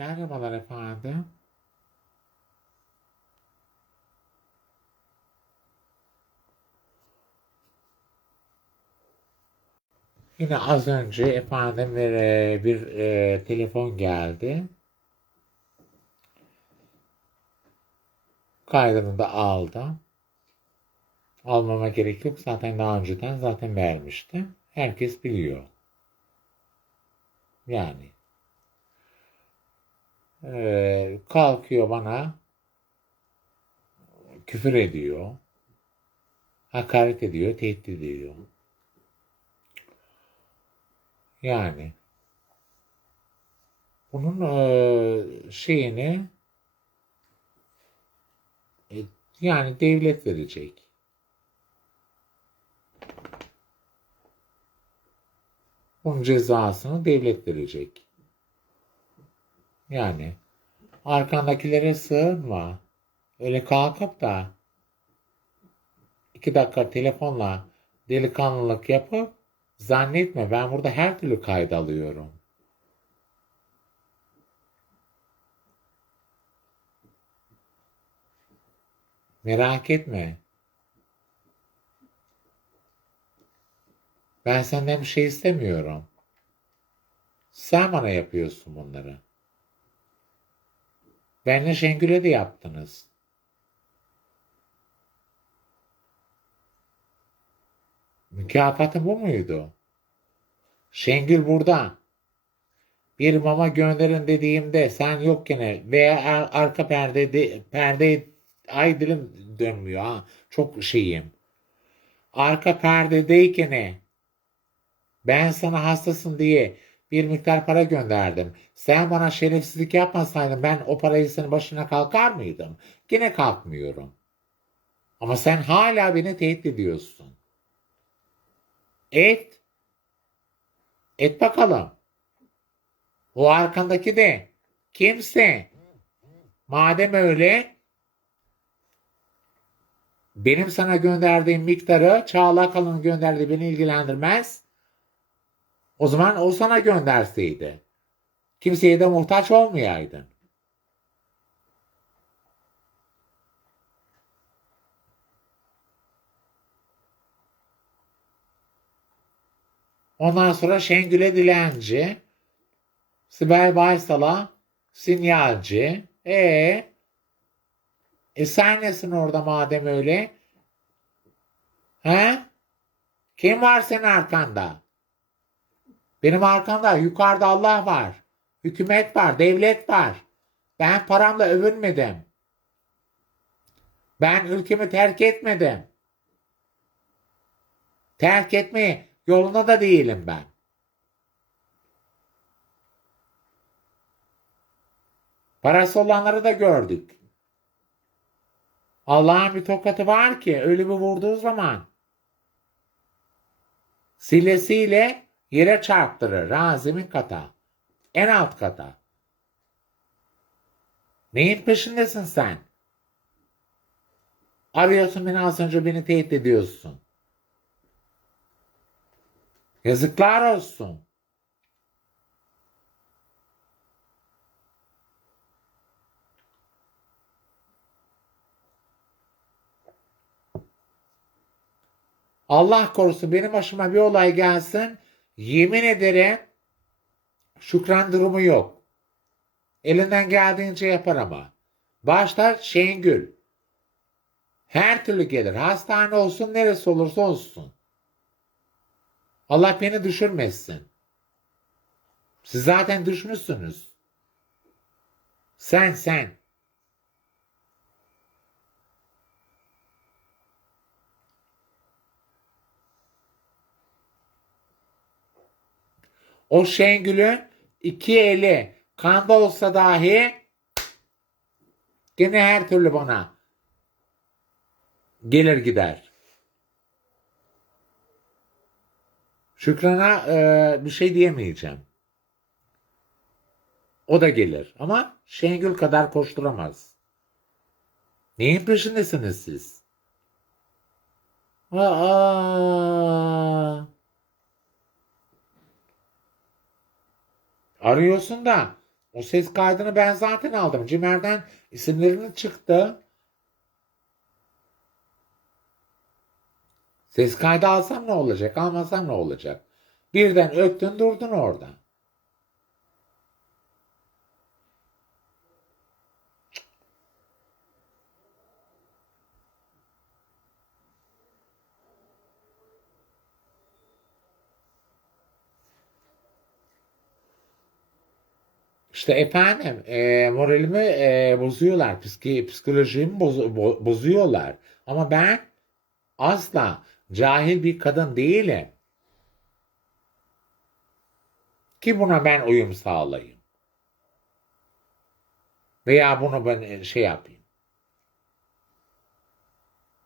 Merhabalar efendim. Yine az önce efendim e, bir e, telefon geldi. Kaydını da aldım. Almama gerek yok. Zaten daha önceden zaten vermişti. Herkes biliyor. Yani. Ee, kalkıyor bana küfür ediyor. Hakaret ediyor, tehdit ediyor. Yani bunun e, şeyini e, yani devlet verecek. Bunun cezasını devlet verecek. Yani arkandakilere sığınma. Öyle kalkıp da iki dakika telefonla delikanlılık yapıp zannetme ben burada her türlü kayda alıyorum. Merak etme. Ben senden bir şey istemiyorum. Sen bana yapıyorsun bunları. Benle Şengül'e de yaptınız. Mükafatı bu muydu? Şengül burada. Bir mama gönderin dediğimde sen yokken veya ar- arka perde de, perde ay dilim dönmüyor ha. Çok şeyim. Arka perdedeyken ben sana hastasın diye bir miktar para gönderdim. Sen bana şerefsizlik yapmasaydın ben o parayı senin başına kalkar mıydım? Yine kalkmıyorum. Ama sen hala beni tehdit ediyorsun. Et. Et bakalım. O arkandaki de kimse. Madem öyle benim sana gönderdiğim miktarı Çağla Kalın'ın gönderdiği beni ilgilendirmez. O zaman o sana gönderseydi. Kimseye de muhtaç olmayaydın. Ondan sonra Şengül'e dilenci, Sibel Baysal'a sinyalci. E, e sen nesin orada madem öyle? He? Kim var senin arkanda? Benim arkamda yukarıda Allah var. Hükümet var, devlet var. Ben paramla övünmedim. Ben ülkemi terk etmedim. Terk etme yolunda da değilim ben. Parası olanları da gördük. Allah'ın bir tokatı var ki öyle bir vurduğu zaman silesiyle yere çarptırır razimin kata. En alt kata. Neyin peşindesin sen? Arıyorsun beni az önce beni tehdit ediyorsun. Yazıklar olsun. Allah korusun benim başıma bir olay gelsin. Yemin ederim şükran durumu yok. Elinden geldiğince yapar ama. Başta Şengül. Her türlü gelir. Hastane olsun neresi olursa olsun. Allah beni düşürmesin. Siz zaten düşmüşsünüz. Sen sen. O Şengül'ün iki eli kanda olsa dahi gene her türlü bana gelir gider. Şükran'a e, bir şey diyemeyeceğim. O da gelir ama Şengül kadar koşturamaz. Neyin peşindesiniz siz? Aa! Arıyorsun da O ses kaydını ben zaten aldım. Cimer'den isimlerini çıktı. Ses kaydı alsam ne olacak? Almasam ne olacak? Birden öttün durdun orada. İşte efendim e, moralimi e, bozuyorlar. Psiki, psikolojimi bozu- bo- bozuyorlar. Ama ben asla cahil bir kadın değilim. Ki buna ben uyum sağlayayım. Veya bunu ben e, şey yapayım.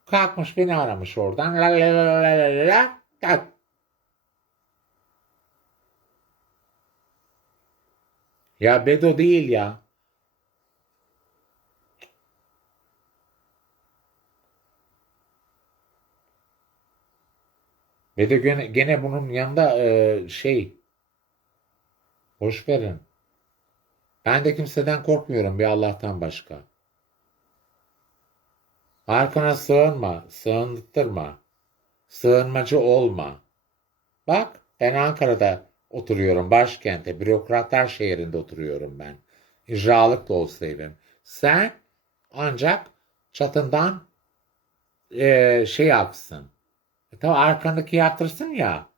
Kalkmış beni aramış oradan. La la la la la la la. Ya Bedo değil ya. Bedo gene, gene bunun yanında e, şey boş verin. Ben de kimseden korkmuyorum bir Allah'tan başka. Arkana sığınma, sığındırma. Sığınmacı olma. Bak ben Ankara'da oturuyorum, başkentte, bürokratlar şehrinde oturuyorum ben. İcralık da olsa. Sen ancak çatından eee, şey yapsın. E, tamam arkandaki yaptırsın ya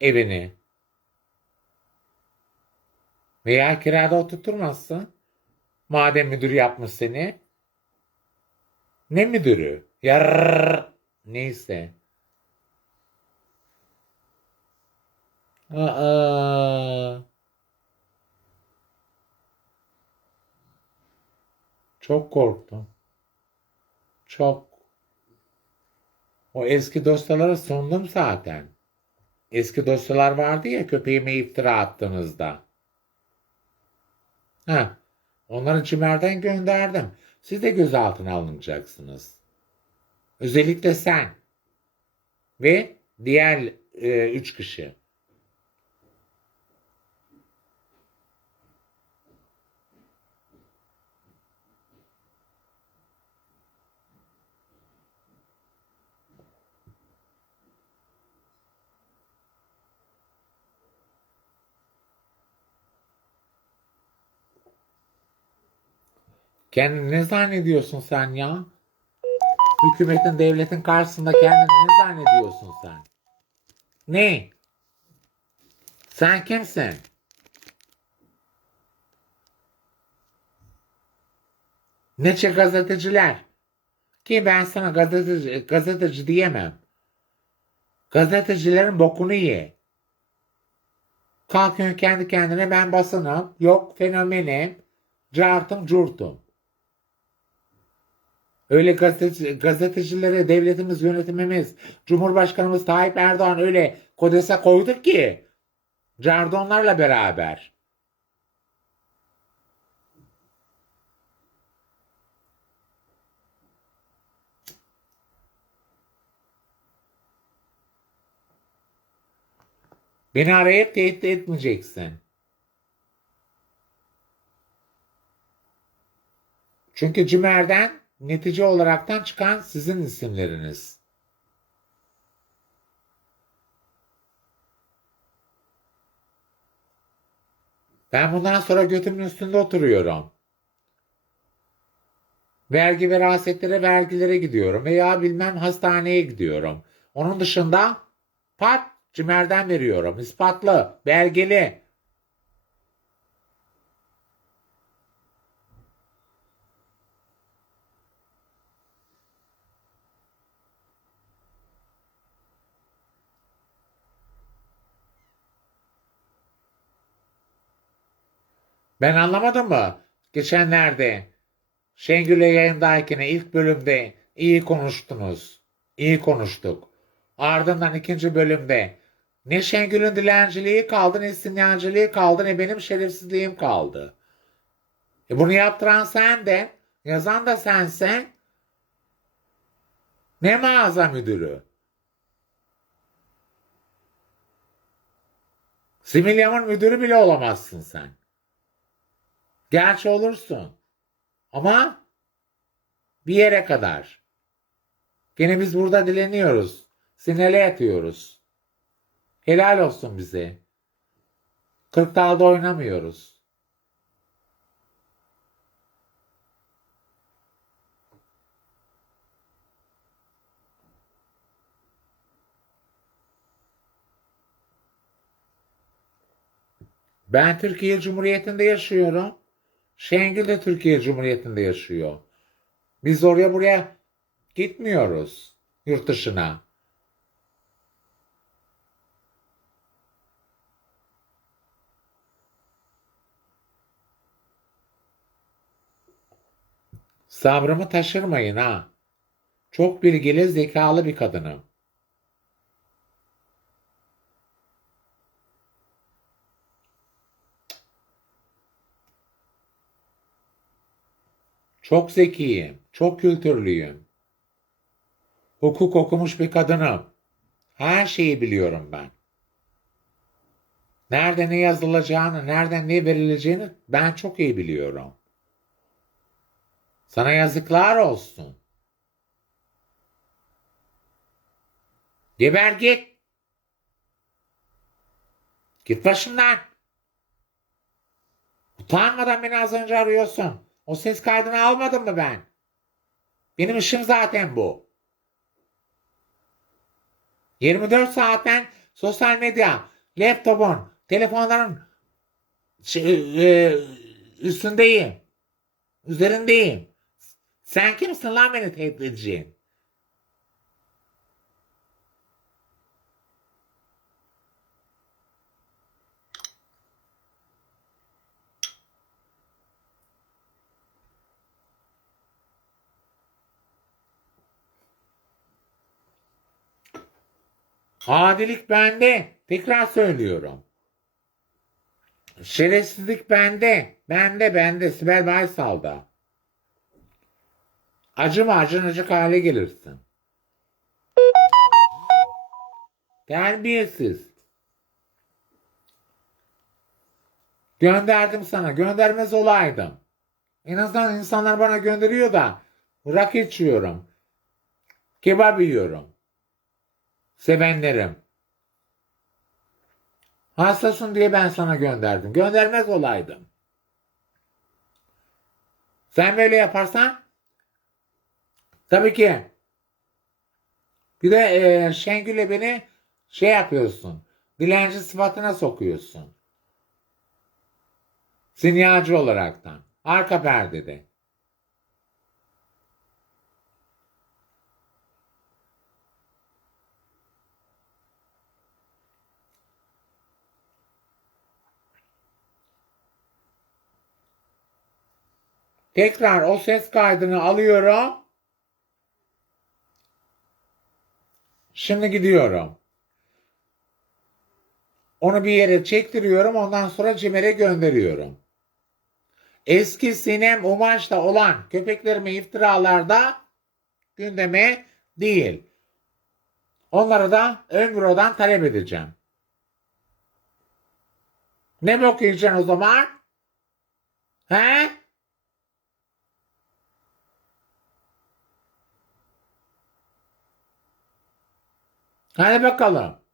evini. Veya kirada oturtmazsın. Madem müdür yapmış seni. Ne müdürü? Yar neyse. Aa, çok korktum. Çok. O eski dosyalara sundum zaten. Eski dosyalar vardı ya köpeğime iftira attığınızda. Ha, onları cimerden gönderdim. Siz de gözaltına alınacaksınız. Özellikle sen ve diğer e, üç kişi. Kendini ne zannediyorsun sen ya? Hükümetin, devletin karşısında kendini ne zannediyorsun sen? Ne? Sen kimsin? Neçe gazeteciler? Ki ben sana gazeteci, gazeteci diyemem. Gazetecilerin bokunu ye. Kalkıyorsun kendi kendine ben basınım, yok fenomenim, cartım curtum. Öyle gazeteci, gazetecilere devletimiz, yönetimimiz, Cumhurbaşkanımız Tayyip Erdoğan öyle kodese koyduk ki cardonlarla beraber. Beni arayıp tehdit etmeyeceksin. Çünkü Cimer'den netice olaraktan çıkan sizin isimleriniz. Ben bundan sonra götümün üstünde oturuyorum. Vergi verasetlere vergilere gidiyorum veya bilmem hastaneye gidiyorum. Onun dışında pat cimerden veriyorum. İspatlı, belgeli. Ben anlamadım mı? Geçenlerde Şengül'le yayındayken ilk bölümde iyi konuştunuz. İyi konuştuk. Ardından ikinci bölümde ne Şengül'ün dilenciliği kaldı ne sinyancılığı kaldı ne benim şerefsizliğim kaldı. E bunu yaptıran sen de yazan da sensin. Ne mağaza müdürü? Similyam'ın müdürü bile olamazsın sen. Gerçi olursun. Ama bir yere kadar. Gene biz burada dileniyoruz. Sinirle yatıyoruz. Helal olsun bize. Kırk dalda oynamıyoruz. Ben Türkiye Cumhuriyeti'nde yaşıyorum. Şengül de Türkiye Cumhuriyeti'nde yaşıyor. Biz oraya buraya gitmiyoruz yurt dışına. Sabrımı taşırmayın ha. Çok bilgili, zekalı bir kadınım. Çok zekiyim, çok kültürlüyüm. Hukuk okumuş bir kadınım. Her şeyi biliyorum ben. Nerede ne yazılacağını, nereden ne verileceğini ben çok iyi biliyorum. Sana yazıklar olsun. Geber git. Git başımdan. Utanmadan beni az önce arıyorsun. O ses kaydını almadım mı ben? Benim işim zaten bu. 24 saat ben sosyal medya, laptopun, telefonların şey, e, üstündeyim. Üzerindeyim. Sen kimsin lan beni tehdit edeceğin? Adilik bende. Tekrar söylüyorum. Şerefsizlik bende. Bende bende. Sibel Baysal'da. Acıma acınacak hale gelirsin. Terbiyesiz. Gönderdim sana. Göndermez olaydım. En azından insanlar bana gönderiyor da rakı içiyorum. Kebap yiyorum. Sevenlerim. Hastasın diye ben sana gönderdim. Göndermez olaydım. Sen böyle yaparsan tabii ki bir de e, Şengül'e beni şey yapıyorsun. Dilenci sıfatına sokuyorsun. Sinyalci olaraktan. Arka perdede. Tekrar o ses kaydını alıyorum. Şimdi gidiyorum. Onu bir yere çektiriyorum. Ondan sonra Cimer'e gönderiyorum. Eski Sinem Umaş'ta olan köpeklerime iftiralarda gündeme değil. Onları da ön talep edeceğim. Ne bok yiyeceksin o zaman? He? Hadi bakalım.